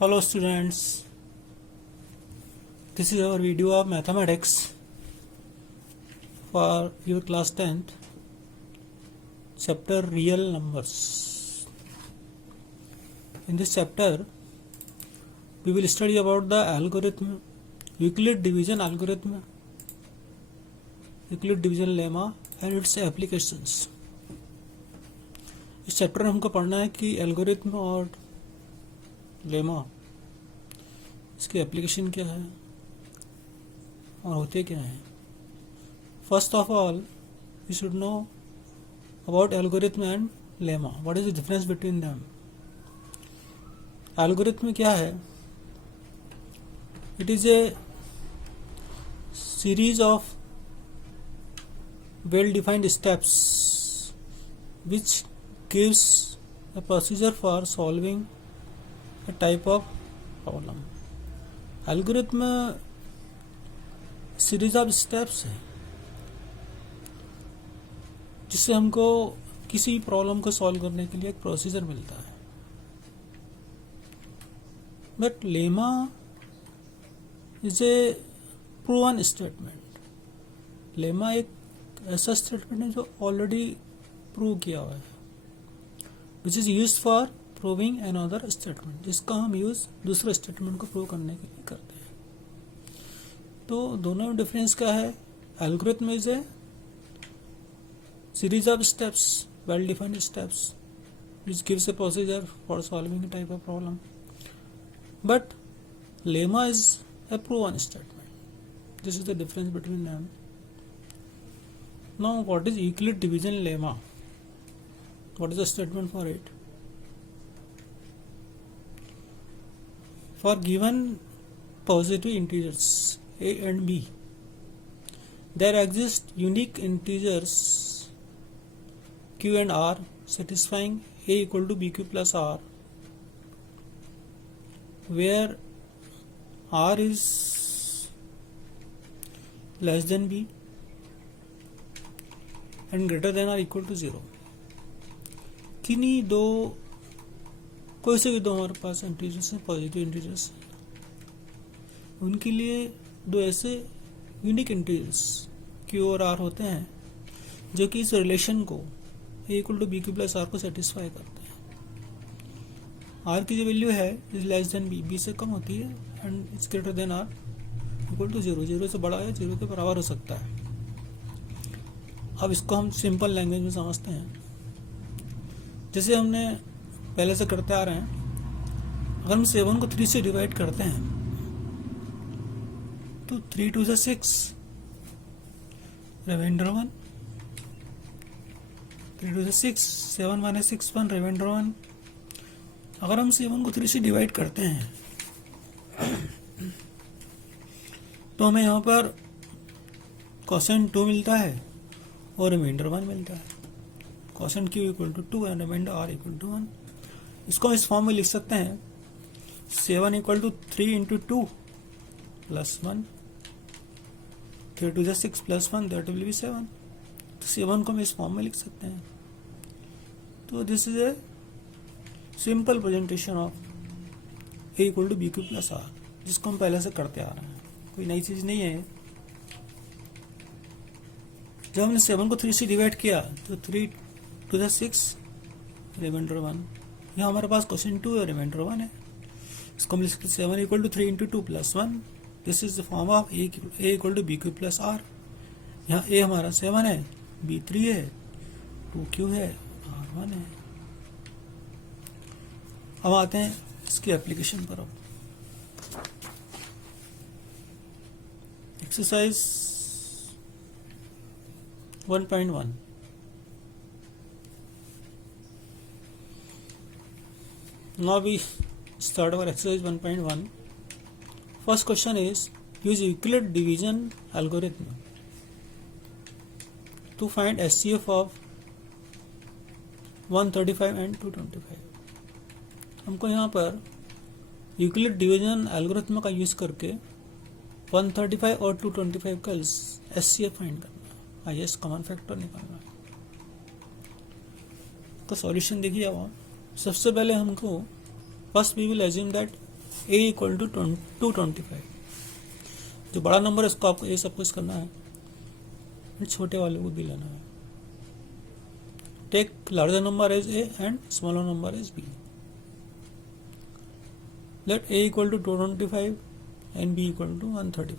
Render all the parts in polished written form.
Hello students, this is our video of mathematics for your class 10th chapter real numbers. In this chapter we will study about the algorithm, Euclid division algorithm, Euclid division lemma and its applications. इस chapter में हमको पढ़ना है कि algorithm और lemma इसकी application क्या है और होते क्या हैं. First of all we should know about algorithm and lemma. What is the difference between them. Algorithm क्या है? It is a series of well defined steps which gives a procedure for solving a type of problem. Algorithm series of steps है जिससे हमको किसी problem को solve करने के लिए एक प्रोसीजर मिलता है. But lemma is a proven statement. Lemma एक ऐसा स्टेटमेंट है जो ऑलरेडी प्रूव किया हुआ है, which is use for proving another statement, जिसका हम यूज दूसरे स्टेटमेंट को प्रूव करने के लिए करते हैं. तो दोनों में डिफरेंस क्या है? Algorithm is a series of steps, well defined steps which gives A procedure for solving A type of problem. But lemma is a proven statement. This is the difference between them. Now what is Euclid division lemma? What is the statement for it? For given positive integers a and b, there exist unique integers q and r satisfying a equal to bq plus r, where r is less than b and greater than or equal to 0. किन्हीं दो कोई से भी दो हमारे पास integers हैं, positive integers, उनके लिए दो ऐसे यूनिक इंटीजर्स क्यू और आर होते हैं जो कि इस रिलेशन को a equal to B Q plus r को सेटिस्फाई करते हैं. आर की जो वैल्यू है is less than b, b से कम होती है, and it's greater than or equal to 0, 0 से बड़ा है, 0 के बराबर हो सकता है. अब इसको हम सिंपल लैंग्वेज में समझते हैं. जैसे हमने पहले से करते आ रहे हैं, अगर हम 7 को 3 से डिवाइड करते हैं तो 3 2 से 6, रिमाइंडर 1, 3 2 से 6, 7 1 6 1, रिमाइंडर 1. अगर हम 7 को 3 से डिवाइड करते हैं तो हमें यहाँ पर कोसेंट 2 मिलता है और रिमाइंडर 1 मिलता है. Quotient q equal to 2 and remainder r equal to 1. इसको हम इस फॉर्म में लिख सकते हैं 7 equal to 3 into 2 plus 1, 3 2 6 plus 1, that will be 7. तो 7 को हम इस फॉर्म में लिख सकते हैं. तो this is a simple presentation of a equal to B Q plus R, जिसको हम पहले से करते आ रहे हैं, कोई नई चीज नहीं है. जब हमने 7 को 3 से डिवाइड किया तो 3 2 6, रिमाइंडर 1. यहाँ हमारे पास क्वेश्चन 2 है, रिमाइंडर 1 है. इसको हम लिख सकते 7 equal to 3 into 2 plus 1. This is the form of A equal to B Q plus R. यहाँ ए हमारा 7 है, बी 3 है, 2q है, r 1 है. अब आते हैं इसकी एप्लीकेशन पर. अब exercise 1.1. Now we start our exercise 1.1. First question is use Euclid division algorithm to find SCF of 135 and 225. हमको यहाँ पर यूक्लिड डिवीजन एल्गोरिथम का यूज करके 135 और 225 का SCF फाइंड करना है, हाईएस्ट कॉमन फैक्टर निकालना है. तो सॉल्यूशन देखिए. अब सबसे पहले हमको first we will assume that A equal to 225। जो बड़ा नंबर है उसको आपको ए सपोज करना है, छोटे वाले को बी लेना है। Take larger number as A and smaller number as B. Let A equal to 225 and B equal to 135।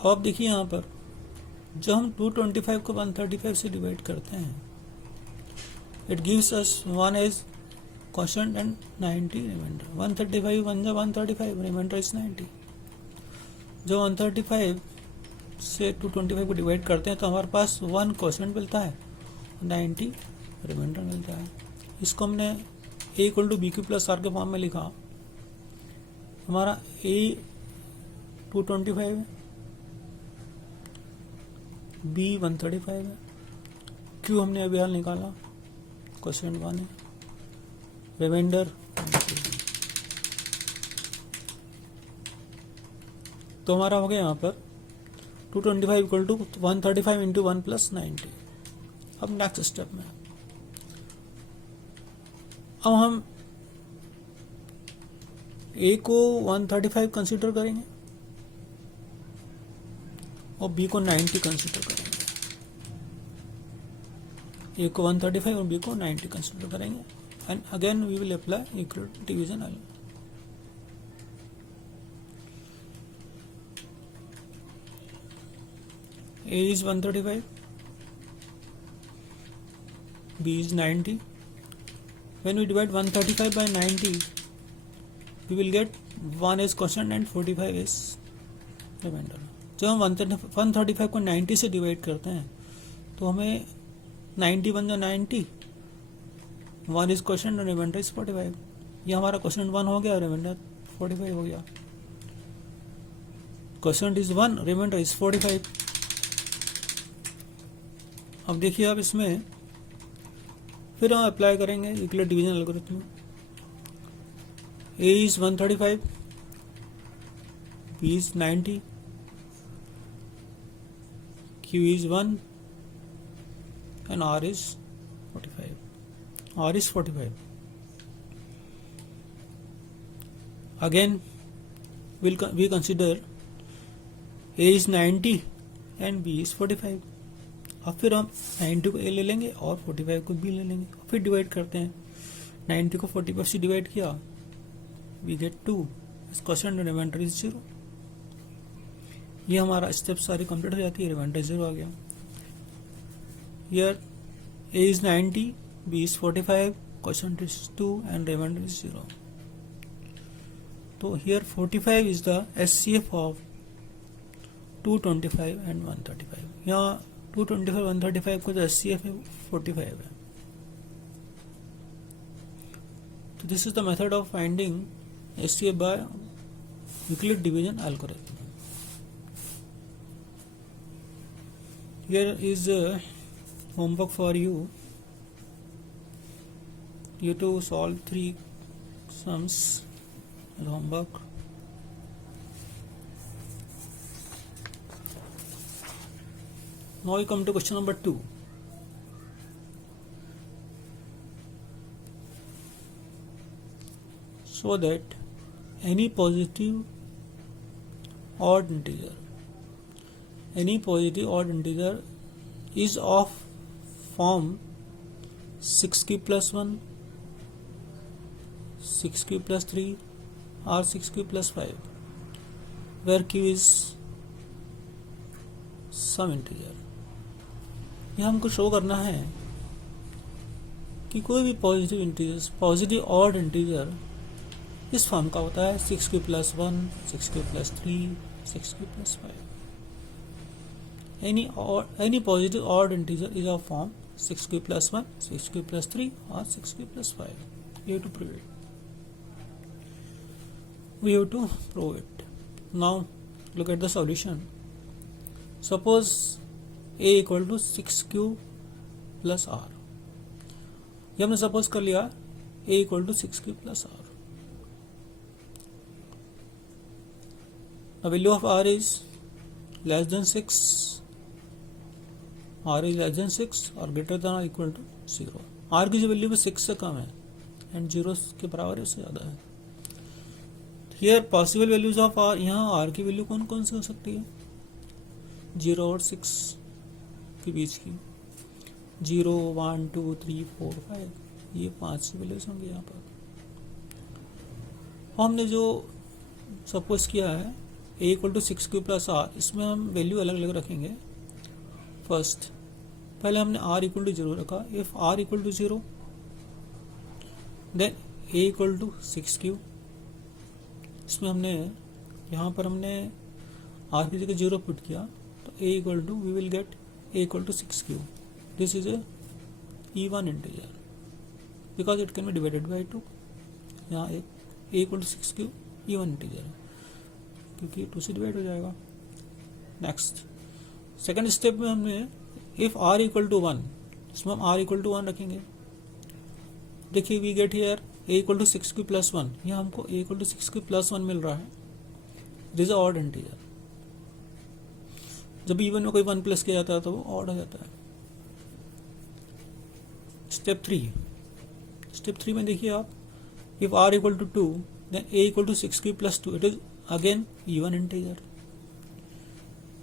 अब आप देखिए यहाँ पर जब हम 225 को 135 से डिवाइड करते हैं, it gives us 1 as question and 90 remainder. 135 1 जा 135, रिमाइंडर इज 90। जो 135 से 225 को डिवाइड करते हैं तो हमारे पास 1 क्वेश्चन मिलता है, 90 रिमाइंडर मिलता है। इसको हमने a equal to B Q plus r के फॉर्म में लिखा। हमारा ए 225 है, बी 135 है, क्यू हमने अभी हाल निकाला, क्वेश्चन 1 है, रिमाइंडर। तो हमारा हो गया यहाँ पर 225 इक्वल टू 135 इंटू 1 प्लस 90। अब नेक्स्ट स्टेप में अब हम ए को 135 कंसीडर करेंगे और बी को 90 कंसीडर करेंगे। ए को 135 और बी को 90 कंसीडर करेंगे and again we will apply equal division L. A is 135, B is 90. When we divide 135 by 90, we will get 1 is quotient and 45 is remainder. जब हम 135 को 90 से डिवाइड करते हैं तो हमें 90 बन जाए 90, 1 इज क्वेश्चन और रिमाइंडर इज 45। ये हमारा क्वेश्चन 1 हो गया, रिमाइंडर 45 हो गया। Question is 1, remainder is 45। अब देखिए आप इसमें फिर हम अप्लाई करेंगे Euclid division algorithm. A is 135, B is 90, Q is 1 and R is 45. R is 45. Again, we consider A is 90 and B is 45. अब फिर हम 90 को A ले लेंगे और 45 को B ले लेंगे, फिर डिवाइड करते हैं। 90 को 45 से डिवाइड किया, we get 2. इस क्वेश्चन रिमाइंडर इज 0। ये हमारा स्टेप सारी कंप्लीट हो जाती है, रिमाइंडर 0 आ गया। Here A is 90, B is 45, quotient is 2 and remainder is 0. So here 45 is the SCF of 225 and 135. यहाँ 225 135 को जो SCF है 45 है। So this is the method of finding SCF by Euclid division algorithm. Here is homework for you. You to solve 3 sums as homework. Now we come to question number 2. So that any positive odd integer is of form 6q plus 1, 6q plus 3 or 6q plus 5, where q is some integer. यह हमको show करना है कि कोई भी positive odd integer इस form का होता है 6q plus 1, 6q plus 3, 6q plus 5. Any positive odd integer is of form 6q plus 1, 6q plus 3 or 6q plus 5. We have to prove it. Now look at the solution. Suppose a equal to 6q plus r. ये हमने suppose कर लिया a equal to 6q plus r. The value of r is less than 6. R is less than 6 और greater than or equal to 0. R की जो value 6 से कम है and 0 के बराबर है उससे ज़्यादा है। Here possible values of R, यहाँ आर की वैल्यू कौन कौन सी हो सकती है? 0 और 6 के बीच की, 0, 1, 2, 3, 4, 5, ये 5 वैल्यूज होंगे यहाँ पर। हमने जो सपोज किया है a equal to 6q plus R, इसमें हम वैल्यू अलग अलग रखेंगे। फर्स्ट पहले हमने r इक्वल टू 0 रखा। If r equal to 0 then a equal to 6q। इसमें हमने यहाँ पर हमने r की जगह 0 पुट किया तो a equal to we will get a equal to 6q। This is a even integer because it can be divided by 2। यहाँ एक a equal to 6q even integer है क्योंकि 2 से डिवाइड हो जाएगा। नेक्स्ट सेकेंड स्टेप में हमने if r equal to 1, इसमें हम r इक्वल टू 1 रखेंगे। देखिए we get here a equal to 6q plus 1, यहाँ हमको a equal to 6q plus 1 मिल रहा है। This is odd integer. जब इवन में कोई 1 प्लस किया जाता है तो वो ऑड हो जाता है। स्टेप 3 में देखिए आप, if r equal to 2 then a equal to 6q plus 2, it is again even integer.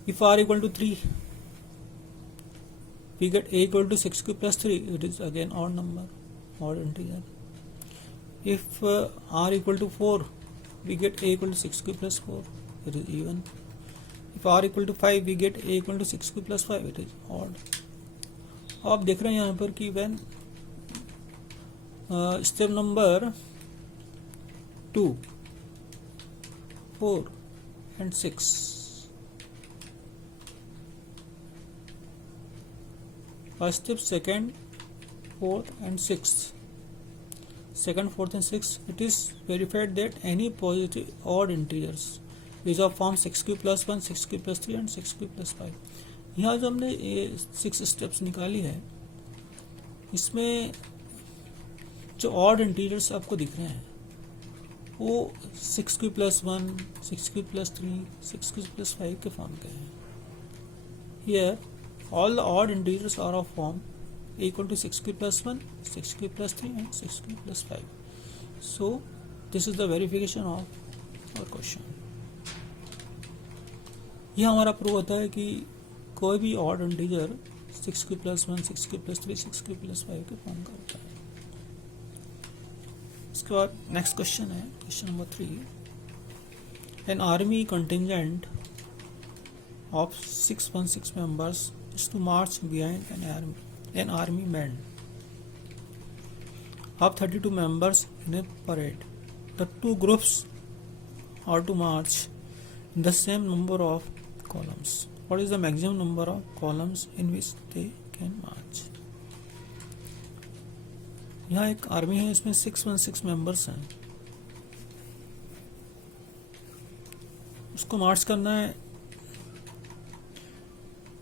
If r equal to 3, we get a equal to 6q plus 3, it is again odd number, odd integer. If r equal to 4, we get a equal to 6q plus 4, it is even. If r equal to 5, we get a equal to 6q plus 5, it is odd. आप देख रहे हैं यहाँ पर कि when step number 2, 4 and 6, first step, second, fourth and sixth, second, fourth and sixth, it is verified that any positive odd integers is of form 6q plus 1, 6q plus 3 and 6q plus 5। यहाँ जो हमने 6 steps निकाली है, इसमें जो odd integers आपको दिख रहे हैं वो 6q plus 1, 6q plus 3, 6q plus 5 के फॉर्म के हैं। Here all the odd integers are of form a equal to 6q plus 1, 6q plus 3 and 6q plus 5। So this is the verification of our question. यह हमारा prove होता है कि कोई भी odd integer 6q plus 1, 6q plus 3, 6q plus 5 के form का होता है। इसके बाद नेक्स्ट क्वेश्चन है, question number 3। An army contingent of 616 members is to march behind an army band of 32 members in a parade. The two groups are to march in the same number of columns. What is the maximum number of columns in which they can march. यहाँ एक army है, इसमें 616 members हैं, उसको मार्च करना है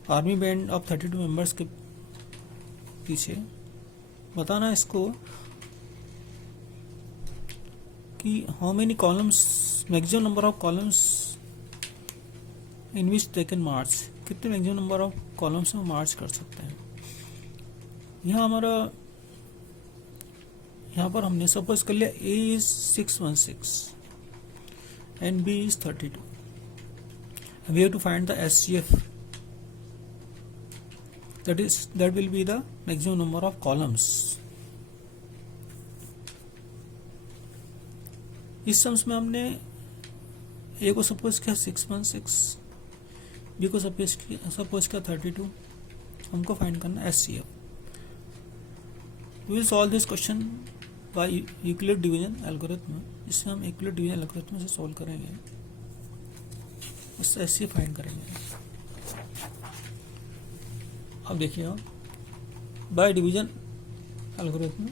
army band of 32 members के पीछे। बताना है इसको कि how many columns, maximum number of columns in which they can march, कितने मैक्सिमम नंबर ऑफ कॉलम्स में मार्च कर सकते हैं। यहाँ पर हमने सपोज कर लिया A is 616 and B is 32। We have to find the SCF, that will be the maximum number of columns। इस सम्स में हमने A को सपोज किया 616, B को सपोज किया 32। हमको फाइंड करना SCF। We will solve this question by Euclid division algorithm। इससे हम Euclid division algorithm से सॉल्व करेंगे, इससे SCF फाइंड करेंगे। अब देखिए आप, by division algorithm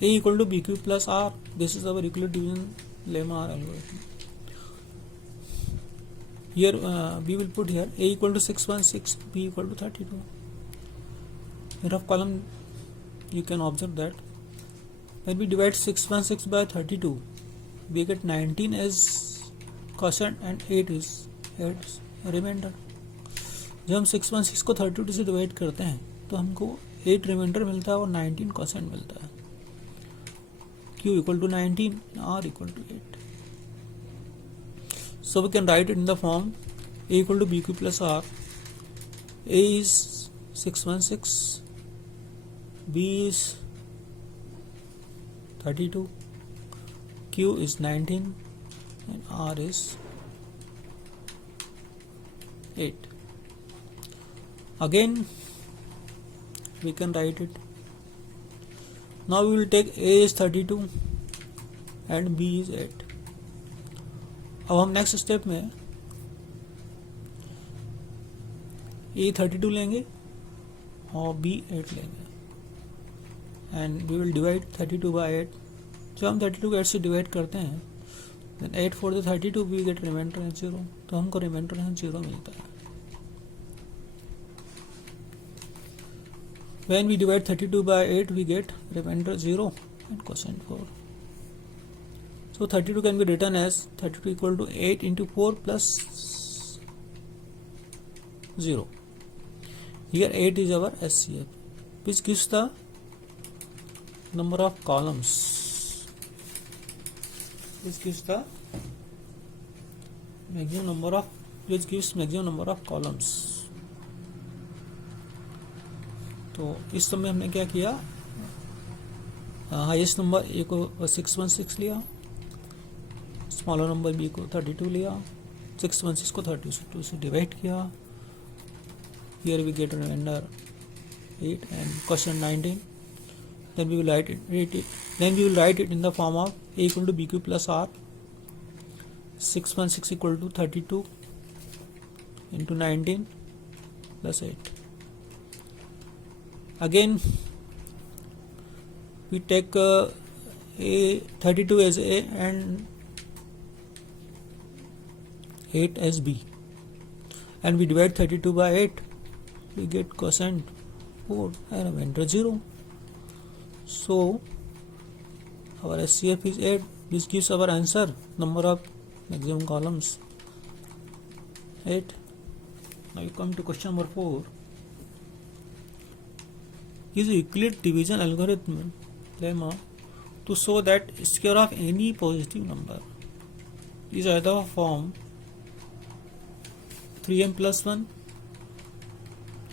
A equal to BQ plus R, this is our Euclid division lemma R algorithm। Here we will put here A equal to 616, B equal to 32। Here of column you can observe that when we divide 616 by 32, we get 19 as quotient and 8 is remainder। जब हम 616 को 32 से divide करते हैं तो हमको 8 reminder मिलता है और 19 क्वोशिएंट मिलता है। Q equal to 19, R equal to 8. So we can write it in the form A equal to BQ plus R. A is 616, B is 32, Q is 19, and R is 8. Again we can write it. Now we will take A is 32 and B is 8. अब हम next step में A 32 लेंगे और B 8 लेंगे and we will divide 32 by 8. जब हम 32 को 8 से डिवाइड करते हैं then 8 for the 32 we get remainder है 0. तो हमको रिमाइंडर है 0 मिलता है. When we divide 32 by 8 we get remainder 0 and quotient 4. So 32 can be written as 32 equal to 8 into 4 plus 0. Here 8 is our SCF, which gives the number of columns. Which gives the maximum number of, which gives maximum number of columns. तो इस समय हमने क्या किया, highest number A को 616 लिया, smaller number B को 32 लिया, 616 को 32 से डिवाइड किया. Here we get remainder 8 and question 19. Then we will write it in the form of A equal to B Q plus r. 616 equal to 32 into 19 plus 8. Again we take A 32 as A and 8 as B, and we divide 32 by 8, we get quotient 4 and remainder 0. So our SCF is 8, which gives our answer number of maximum columns 8. Now we come to question number 4. Use Euclid division algorithm lemma to show that square of any positive number is either form 3m plus 1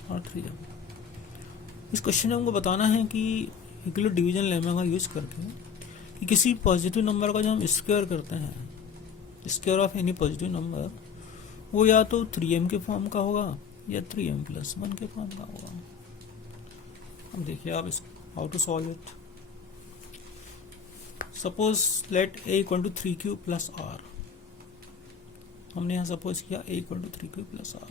और 3m. इस question में हमको बताना है कि Euclid division lemma का use करके कि किसी पॉजिटिव नंबर का जो हम स्क्वायर करते हैं, square of any positive number, वो या तो 3m के फॉर्म का होगा या 3m plus 1 के फॉर्म का होगा. अब देखिए आप इसको how to solve it. Suppose let a equal to 3q plus r. हमने यहाँ सपोज किया a equal to 3q plus r.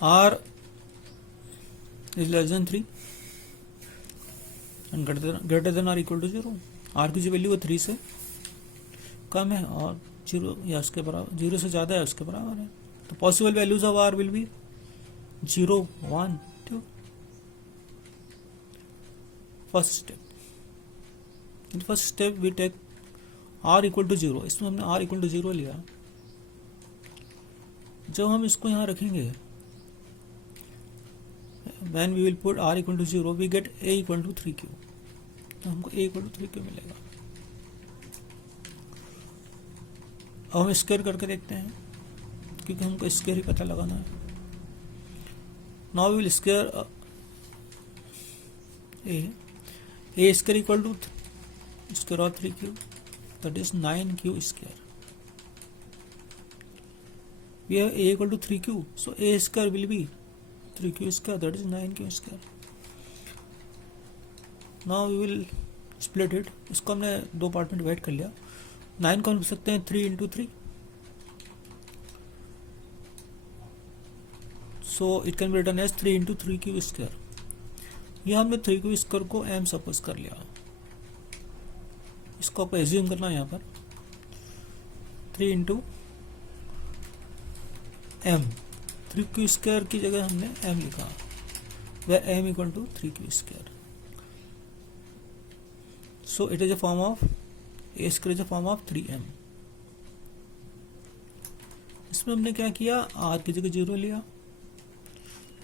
r is less than 3 and greater than r equal to 0. r की जो वैल्यू है 3 से कम है और 0 या उसके बराबर, 0 से ज़्यादा है उसके बराबर है. तो possible values of r will be 0, 1, 2. First step. In first step we take r equal to 0. इसमें हमने r इक्वल टू 0 लिया. जब हम इसको यहाँ रखेंगे, when we will put r equal to 0 we get a equal to 3q. तो हमको a इक्वल टू 3q मिलेगा. अब हम स्क्वायर करके देखते हैं क्योंकि हमको स्क्वायर ही पता लगाना है. Now we will square a square equal to square of 3q, that is 9q square. We have a equal to 3q, so a square will be 3q square, that is 9q square. Now we will split it. इसको हमने दो part में divide कर लिया. 9 को हम लिख सकते हैं 3 into 3. So it can be written as 3 into 3q square. यह हमने 3q स्क्वायर को m सपोज कर लिया. इसको आपको एज्यूम करना है यहाँ पर 3 into m. 3q स्क्वायर की जगह हमने m लिखा, where m equal to 3q square. So it is a form of a square is a form of 3m. इसमें हमने क्या किया, r की जगह 0 लिया.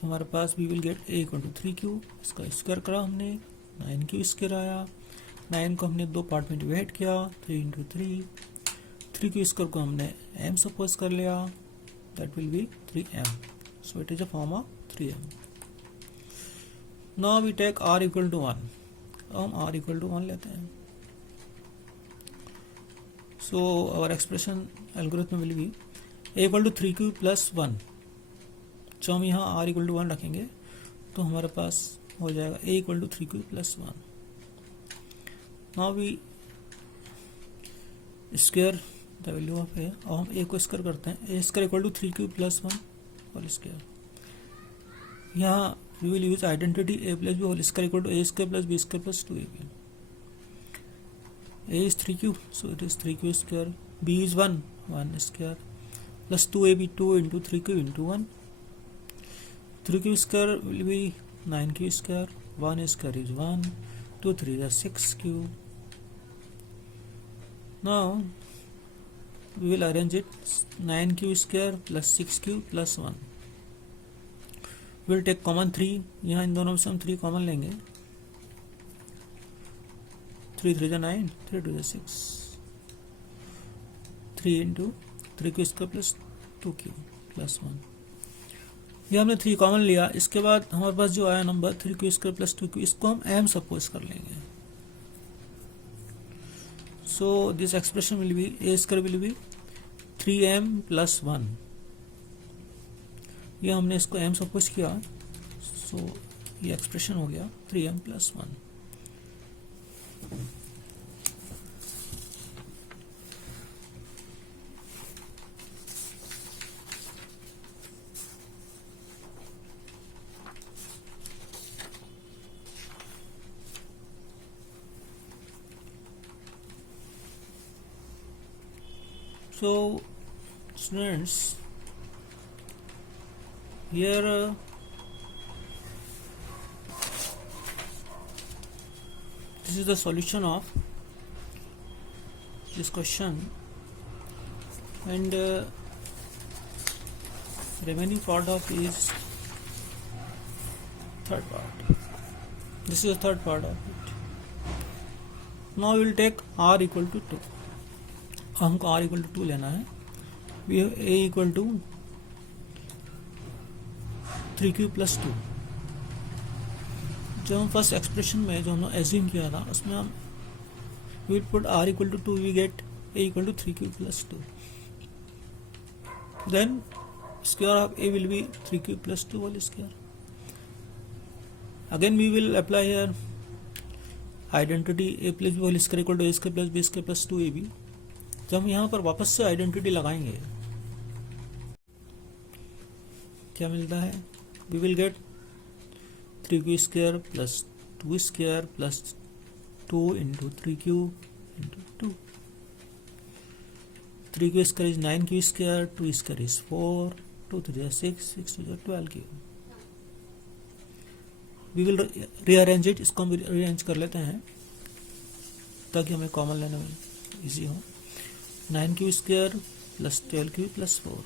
हमारे पास we will get a equal to 3q. इसका स्क्वायर करा हमने 9 क्यू स्क्वायर आया। 9 को हमने दो पार्ट में डिवाइड किया, 3 इंटू 3। 3 क्यू स्क्वायर को हमने m सपोज कर लिया, that will be 3m, so it is a form of 3m। Now we take r equal to 1, हम r इक्वल टू 1 लेते हैं। So our expression algorithm will be a equal to 3q plus 1। जो हम यहाँ r equal to 1 रखेंगे तो हमारे पास हो जाएगा a equal to 3q plus 1। Now we square the value of a, और हम a को स्क्वायर करते हैं, a square equal to 3q plus 1 whole square. यहाँ we will use identity a plus b whole square equal to a square plus b square plus 2ab। a is 3q, so it is 3q square, b is 1 square, plus 2ab 2 into 3q into 1. 3q square will be 9q square, 1 square is 1, 2 3 is 6q. Now we will arrange it 9q square plus 6q plus 1. We will take common 3, यहाँ इन दोनों में से हम 3 common लेंगे, 3 3 9, 3 2 6, 3 into 3q square plus 2q plus 1। ये हमने 3 common लिया। इसके बाद हमारे पास जो आया number 3q square plus 2q, इसको हम m सपोज कर लेंगे। So this expression will be a square will be 3m plus 1। ये हमने इसको m सपोज किया, सो ये एक्सप्रेशन हो गया 3m plus 1। So students, here this is the solution of this question, and remaining part of is third part. This is the third part of it. Now we will take r equal to 2. हमको r equal to 2 लेना है। We have a equal to 3q plus 2। जो हम first expression में जो हमने assume किया था उसमें हम we will put r equal to 2, we get a equal to 3q plus 2। Then square of a will be 3q plus 2 whole square. Again we will apply here identity a plus b whole square equal to a square plus b square plus 2ab। जब हम यहाँ पर वापस से identity लगाएंगे क्या मिलता है, we will get 3q square plus 2 square plus 2 into 3q into 2। 3q square is 9q square, 2 square is 4, 2 3 is 6, 6 2 is 12q। We will rearrange it, इसको हम रीअरेंज कर लेते हैं ताकि हमें कॉमन लेने में इजी हो। 9q square plus 12q plus 4.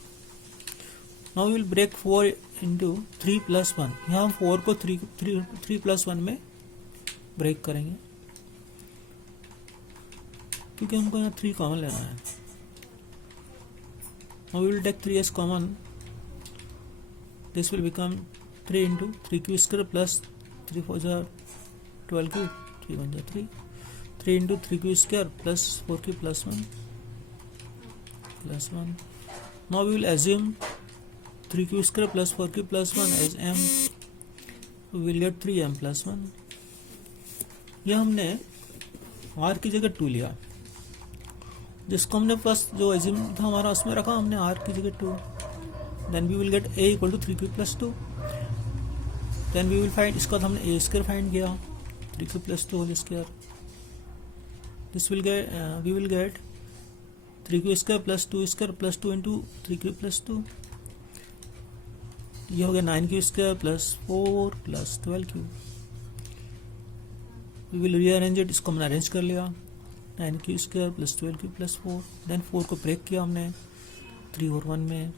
Now we will break 4 into 3 plus 1. यहाँ हम 4 को 3 plus 1 में ब्रेक करेंगे क्योंकि हमको यहाँ 3 कॉमन लेना है। Now we will take 3 as common. This will become 3 into 3q square plus 3 4 is 12q, 3 1 is 3, 3 into 3q square plus 4q plus 1 plus 1. Now we will assume 3q square plus 4q plus 1 as m. We will get 3m plus 1. यह हमने r की जगह 2 लिया, जिसको हमने first जो assume था हमारा उसमें रखा हमने r की जगह 2. Then we will get a equal to 3q plus 2. Then we will find, इसका हमने a square find किया, 3q plus 2 whole square. This will get we will get 3q square plus 2 square plus 2 into 3q plus 2। ये हो गया 9q square plus 4 plus 12q। We will rearrange it, इसको हमने arrange कर लिया, 9q square plus 12q plus 4। Then 4 को break किया हमने 3 और 1 में।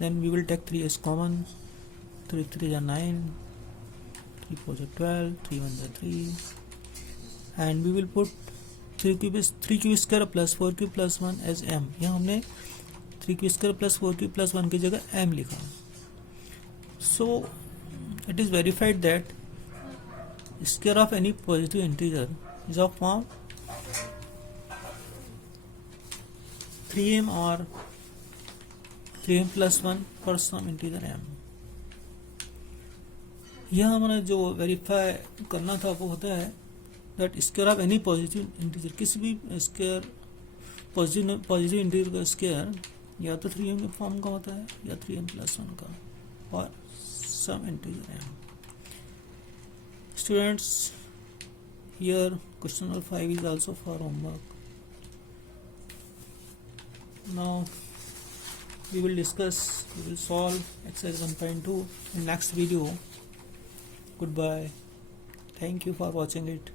Then we will take 3 as common, 3 3 is 9, 3 4 is 12, 3 1 is 3, and we will put 3q square plus 4q plus 1 as m. यहाँ हमने 3q square plus 4q plus 1 की जगह m लिखा. So it is verified that square of any positive integer is of form 3m or 3m plus 1 for some integer m. यह हमारा जो verify करना था वो होता है that square of any positive integer, किसी भी स्क्वायर पॉजिटिव इंटीजर का स्क्वायर या तो 3m के फॉर्म का होता है या 3m plus 1 का और some integer m. Students, here question number 5 is also for homework. Now we will solve exercise 1.2 in next video. Goodbye. Thank you for watching it.